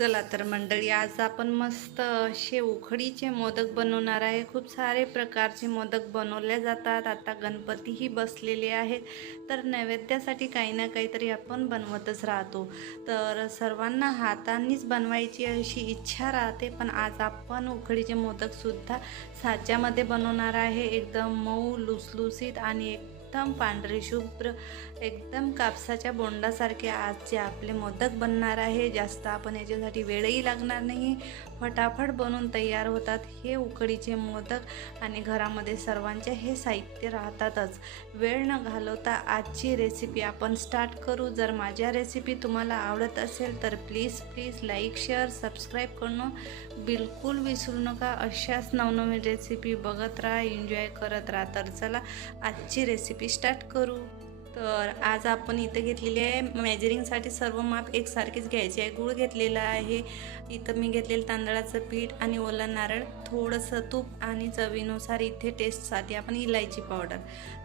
चला तर मंडळी आज आपण मस्त असे उखडीचे मोदक बनवणार आहे. खूप सारे प्रकारचे मोदक बनवले जातात. आता गणपतीही बसलेले आहेत. तर नैवेद्यासाठी काही ना काहीतरी आपण बनवतच राहतो. तर सर्वांना हातांनीच बनवायची अशी इच्छा राहते पण आज आपण उखडीचे मोदकसुद्धा साच्यामध्ये बनवणार आहे. एकदम मऊ लुसलुसीत आणि एकदम पांढरे शुभ्र एकदम कापसाच्या बोंडासारखे आजचे आपले मोदक बनणार आहे जास्त आपण याच्यासाठी वेळही लागणार नाही. फटाफट बनवून तयार होतात हे उकडीचे मोदक आणि घरामध्ये सर्वांचे हे साहित्य राहतातच. वेळ न घालवता आजची रेसिपी आपण स्टार्ट करू. जर माझ्या रेसिपी तुम्हाला आवडत असेल तर please please like share subscribe करणं बिलकुल विसरू नका. अशाच नवनवीन रेसिपी बघत राहा एन्जॉय करत राहा. तर चला आजची रेसिपी स्टार्ट करू. तर आज आपण इथं घेतलेली आहे. मेजरिंगसाठी सर्व माप एकसारखीच घ्यायची आहे. गूळ घेतलेला आहे. इथं मी घेतलेलं तांदळाचं पीठ आणि ओला नारळ थोडंसं तूप आणि चवीनुसार इथे टेस्टसाठी आपण इलायची पावडर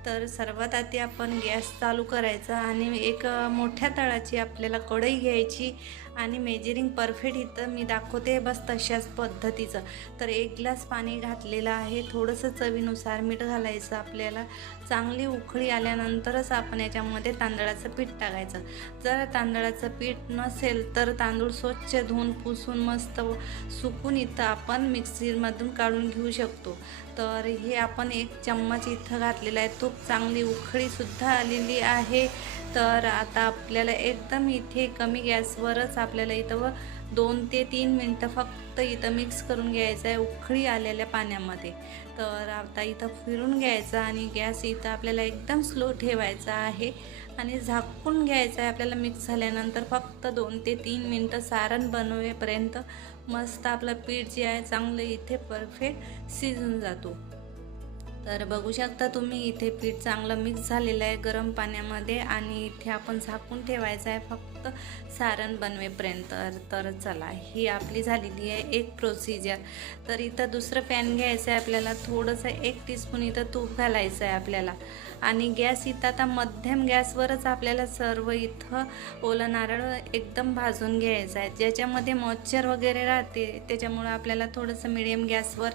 तर सर्वात आधी आपण गॅस चालू करायचा आणि एक मोठ्या तळाची आपल्याला कढई घ्यायची आणि मेजरिंग परफेक्ट इथं मी दाखवते बस तशाच पद्धतीचं. तर एक ग्लास पाणी घातलेलं आहे थोडंसं चवीनुसार मीठ घालायचं आपल्याला. चांगली उकळी आल्यानंतरच आपण याच्यामध्ये तांदळाचं पीठ टाकायचं. जर तांदळाचं पीठ नसेल तर तांदूळ स्वच्छ धुवून पुसून मस्त सुकून इथं आपण मिक्सरमधून काढून घेऊ शकतो. तर हे आपण एक चम्मच इथं घातलेला आहे तो खूप चांगली उखळीसुद्धा आलेली आहे. तर आता आपल्याला एकदम इथे कमी गॅसवरच आपल्याला इथं व दोन ते तीन मिनटं फक्त इथं मिक्स करून घ्यायचं आहे उखळी आलेल्या पाण्यामध्ये. तर आता इथं फिरून घ्यायचं आणि गॅस इथं आपल्याला एकदम स्लो ठेवायचा आहे आणि झाकून घ्यायचं आहे आपल्याला मिक्स झाल्यानंतर फक्त दोन ते तीन मिनटं सारण बनवेपर्यंत मस्त आपलं पीठ जे आहे चांगलं इथे परफेक्ट शिजून जातो. तर बघू शकता तुम्ही इथे पीठ चांगलं मिक्स झालेलं आहे गरम पाण्यामध्ये आणि इथे आपण झाकून ठेवायचं आहे फक्त. सारण बनवेपर्यंत तर- तर चला ही आपली झालेली आहे एक प्रोसिजर तर इथं दुसरं पॅन घ्यायचं आहे आपल्याला थोडंसं एक टीस्पून इथं तूप घालायचं आहे आपल्याला. आणि गॅस इथं आता मध्यम गॅसवरच आपल्याला सर्व इथं ओलं नारळ एकदम भाजून घ्यायचं आहे. ज्याच्यामध्ये मॉइश्चर वगैरे राहते त्याच्यामुळं आपल्याला थोडंसं मिडियम गॅसवर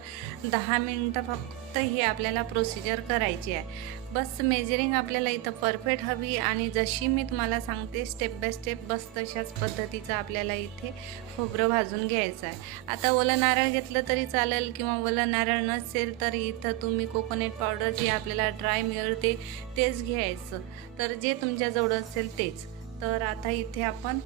दहा मिनटं फक्त ही आपल्याला प्रोसिजर करायची आहे. बस मेजरिंग आपल्याला इथं परफेक्ट हवी आणि जशी मी तुम्हाला सांगते स्टेप बाय स्टेप बस तशाच पद्धतीचं आपल्याला इथे खोबरं भाजून घ्यायचं आहे. आता ओलं नारळ घेतलं तरी चालेल किंवा ओलं नारळ नसेल तर इथं तुम्ही कोकोनट पावडर जी आपल्याला ड्राय मिळते तेच घ्यायचं. तर जे तुमच्याजवळ असेल तेच. तर आता इथे आपण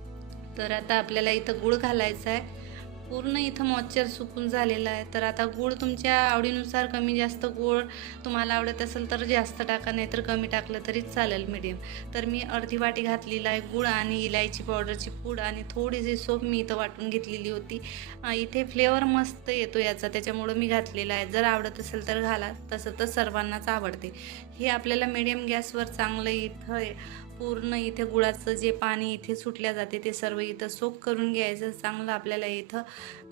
तर आता आपल्याला इथं गूळ घालायचा आहे. पूर्ण इथं मॉइश्चर सुकून झालेलं आहे. तर आता गूळ तुमच्या आवडीनुसार कमी जास्त गूळ तुम्हाला आवडत असेल तर जास्त टाका नाही तर कमी टाकलं तरी चालेल मीडियम तर मी अर्धी वाटी घातलेला आहे गूळ आणि इलायची पावडरची पूड आणि थोडीशी सोप मी इथं वाटून घेतलेली होती. इथे फ्लेवर मस्त येतो याचा त्याच्यामुळं मी घातलेला आहे. जर आवडत असेल तर घाला तसं तर सर्वांनाच आवडते. हे आपल्याला मीडियम गॅसवर चांगलं इथं पूर्ण इथे गुळाचं जे पाणी इथे सुटल्या जाते ते सर्व इथं सोक करून घ्यायचं. चांगलं आपल्याला इथं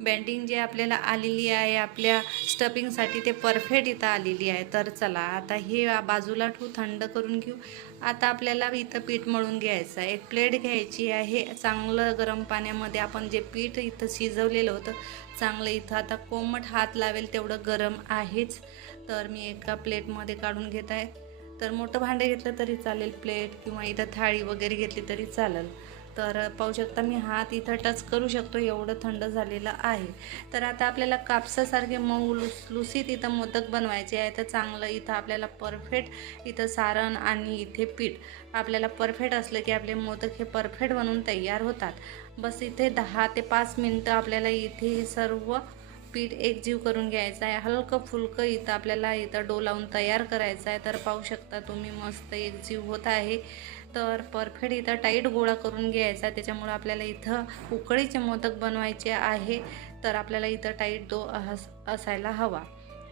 बँडिंग जे आपल्याला आलेली आहे आपल्या स्टफिंगसाठी ते परफेक्ट इथं आलेली आहे. तर चला आता हे बाजूला ठू थंड करून घेऊ. आता आपल्याला इथं पीठ मळून घ्यायचं आहे. एक प्लेट घ्यायची आहे. चांगलं गरम पाण्यामध्ये आपण जे पीठ इथं शिजवलेलं होतं चांगलं इथं आता कोमट हात लावेल तेवढं गरम आहेच. तर मी एका प्लेटमध्ये काढून घेत आहे. तर मोठं भांडे घेतलं तरी चालेल प्लेट किंवा इथं थाळी वगैरे घेतली तरी चालेल. तर पाहू शकता मी हात इथं टच करू शकतो एवढं थंड झालेलं आहे. तर आता आपल्याला कापसासारखे मऊ लुस लुसीत इथं मोदक बनवायचे आहे तर चांगलं इथं आपल्याला परफेक्ट इथं सारण आणि इथे पीठ. आपल्याला परफेक्ट असलं की आपले मोदक हे परफेक्ट बनवून तयार होतात. बस इथे दहा ते पाच मिनटं आपल्याला इथे हे सर्व पीठ एकजीव करून घ्यायचं आहे. हलकं फुलकं इथं आपल्याला इथं डो लावून तयार करायचं आहे. तर पाहू शकता तुम्ही मस्त एकजीव होत आहे. तर परफेक्ट इथं टाईट गोळा करून घ्यायचा आहे. त्याच्यामुळं आपल्याला इथं उकळीचे मोदक बनवायचे आहे. तर आपल्याला इथं टाईट डो असायला हवा.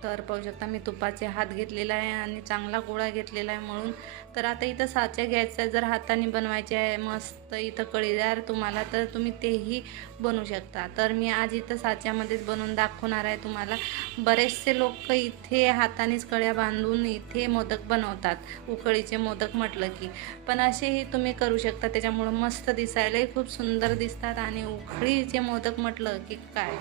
तर पाहू शकता मी तुपाचे हात घेतलेला आहे आणि चांगला गोळा घेतलेला आहे म्हणून. तर आता इथं साच्या घ्यायचा आहे जर हाताने बनवायचे आहे मस्त इथं कळीदार तुम्हाला तर तुम्ही तेही बनवू शकता. तर मी आज इथं साच्यामध्येच बनवून दाखवणार आहे तुम्हाला. बरेचसे लोक इथे हातानेच कळ्या बांधून इथे मोदक बनवतात. उकळीचे मोदक म्हटलं की. पण असेही तुम्ही करू शकता त्याच्यामुळं मस्त दिसायलाही खूप सुंदर दिसतात आणि उकळीचे मोदक म्हटलं की काय?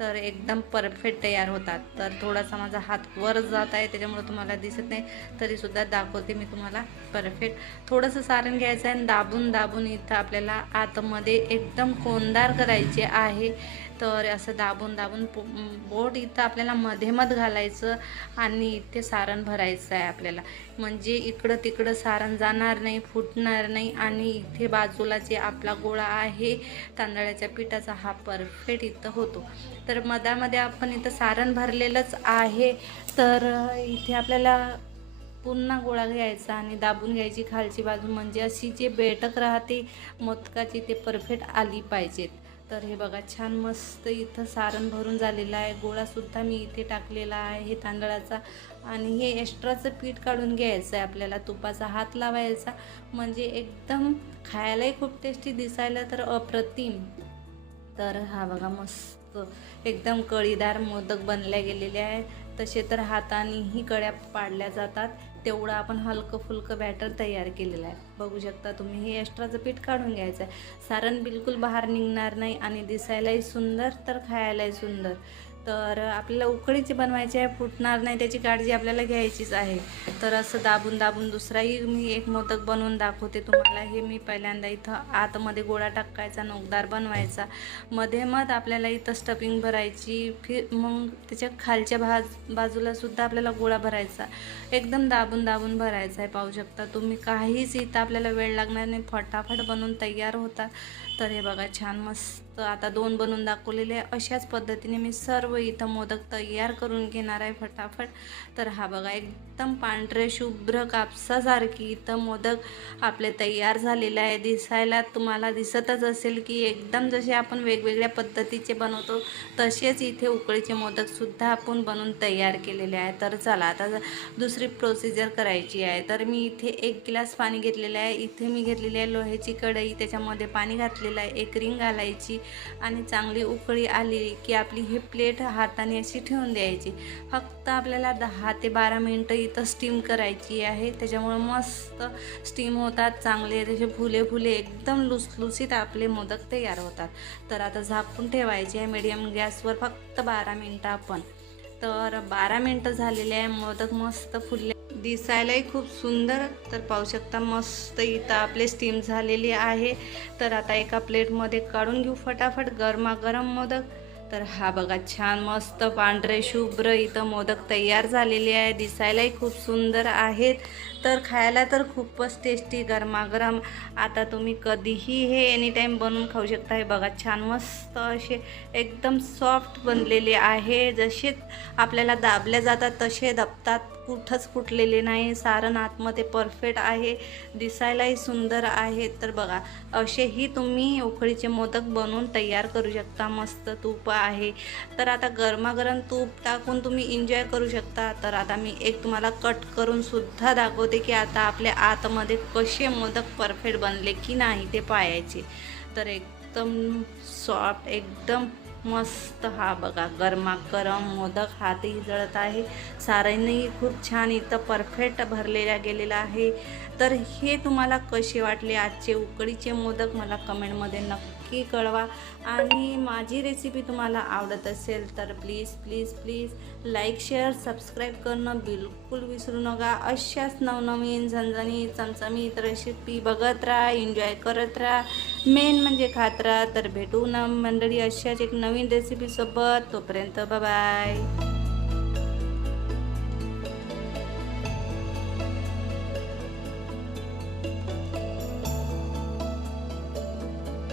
तर एकदम परफेक्ट तयार होतात. तर थोडासा माझा हात वर जात आहे त्याच्यामुळे तुम्हाला दिसत नाही. तरीसुद्धा दाखवते मी तुम्हाला परफेक्ट. थोडंसं सारण घ्यायचं आहे आणि दाबून दाबून इथं आपल्याला आतमध्ये एकदम कोंदार करायचे आहे. तर असं दाबून दाबून बोट इथं आपल्याला मध्येमध घालायचं आणि इथे सारण भरायचं आहे आपल्याला. म्हणजे इकडं तिकडं सारण जाणार नाही फुटणार नाही आणि इथे बाजूला जे आपला गोळा आहे तांदळाच्या पिठाचा हा परफेक्ट इथं होतो. तर मधामध्ये आपण इथं सारण भरलेलंच आहे. तर इथे आपल्याला पुन्हा गोळा घ्यायचा आणि दाबून घ्यायची खालची बाजू. म्हणजे अशी जी बेटक राहते मोदकाची ते परफेक्ट आली पाहिजेत. तर हे बघा छान मस्त इथं सारण भरून झालेलं आहे. गोळासुद्धा मी इथे टाकलेला आहे तांदळाचा. आणि हे एक्स्ट्राचं पीठ काढून घ्यायचं आहे आपल्याला. तुपाचा हात लावायचा. म्हणजे एकदम खायलाही खूप टेस्टी दिसायला तर अप्रतिम. तर हा बघा मस्त एकदम कळीदार मोदक बनल्या गेलेले आहे. तसे तर हातानेही कळ्या पाडल्या जातात. तेवढं आपण हलकं फुलकं बॅटर तयार केलेलं आहे. बघू शकता तुम्ही हे एक्स्ट्राचं पीठ काढून घ्यायचं आहे. सारण बिलकुल बाहेर निघणार नाही आणि दिसायलाही सुंदर तर खायलाही सुंदर. तर आपल्याला उकळीचे बनवायचे आहे फुटणार नाही त्याची काळजी आपल्याला घ्यायचीच आहे. तर असं दाबून दाबून दुसराही मी एक मोदक बनवून दाखवते तुम्हाला. हे मी पहिल्यांदा इथं आतमध्ये गोळा टाकायचा नोकदार बनवायचा. मध्ये मध आपल्याला इथं स्टफिंग भरायची फिर मग त्याच्या खालच्या भाज बाजूला सुद्धा आपल्याला गोळा भरायचा. एकदम दाबून दाबून भरायचा आहे पाहू शकता तुम्ही. काहीच इथं आपल्याला वेळ लागणार नाही. फटाफट बनवून तयार होता. तर हे बघा छान मस्त आता दोन बनवून दाखवलेले आहे. अशाच पद्धतीने मी सर्व इथं मोदक तयार करून घेणार आहे फटाफट. तर हा बघा एकदम पांढरे शुभ्र कापसासारखी इथं मोदक आपले तयार झालेले आहे. दिसायला तुम्हाला दिसतच असेल की एकदम जसे आपण वेगवेगळ्या पद्धतीचे बनवतो तसेच इथे उकळीचे मोदकसुद्धा आपण बनवून तयार केलेले आहे. तर चला आता दुसरी प्रोसिजर करायची आहे. तर मी इथे एक गिलास पाणी घेतलेलं आहे. इथे मी घेतलेली आहे लोह्याची कढई. त्याच्यामध्ये पाणी घातलेलं आहे. एक रिंग घालायची. आणि चांगली उकळी आली की आपली ही प्लेट हाताने अशी ठेवून द्यायची. फक्त आपल्याला दहा ते बारा मिनटं इथं स्टीम करायची आहे. त्याच्यामुळं मस्त स्टीम होतात चांगले त्याचे फुले फुले एकदम लुसलुसीत आपले मोदक तयार होतात. तर आता झाकून ठेवायचे आहे मीडियम गॅसवर फक्त बारा मिनटं आपण. तर बारा मिनटं झालेले आहे मोदक मस्त फुलले दिसायलाही खूप सुंदर तर पाहू शकता मस्त इथं आपले स्टीम झालेली आहे. तर आता एका प्लेटमध्ये काढून घेऊ फटाफट गरमागरम मोदक. तर हा बघा छान मस्त पांढरे शुभ्र इथं मोदक तयार झालेले आहे. दिसायलाही खूप सुंदर आहेत. तर खायला तर खूपच टेस्टी गरमागरम. आता तुम्ही कधीही हे एनी टाईम बनवून खाऊ शकता. हे बघा छान मस्त असे एकदम सॉफ्ट बनलेले आहे. जसे आपल्याला दाबल्या जातात तसे दबतात. कुठंच फुटलेले नाही. सारण आतमध्ये परफेक्ट आहे. दिसायलाही सुंदर आहे. तर बघा असेही तुम्ही उकळीचे मोदक बनवून तयार करू शकता. मस्त तूप आहे. तर आता गरमागरम तूप टाकून तुम्ही एन्जॉय करू शकता. तर आता मी एक तुम्हाला कट करून सुद्धा दाखवते की आता आपल्या आतमध्ये कसे मोदक परफेक्ट बनले की नाही ते पाहायचे. तर एकदम सॉफ्ट एकदम मस्त हा बघा गरमागरम मोदक हातही जळत आहे. सारांनीही खूप छान इथं परफेक्ट भरलेला गेलेला आहे. तर हे तुम्हाला कसे वाटले आजचे उकडीचे मोदक मला कमेंटमध्ये नक्की कळवा. आणि माझी रेसिपी तुम्हाला आवडत असेल तर please please please like share subscribe करणं बिलकुल विसरू नका. अशाच नवनवीन झणझणी चमचमीत रेसिपी बघत राहा एन्जॉय करत राहा. मेन म्हणजे खात्रा तर भेटू ना मंडळी अशाच एक नवीन रेसिपीसोबत तोपर्यंत बाय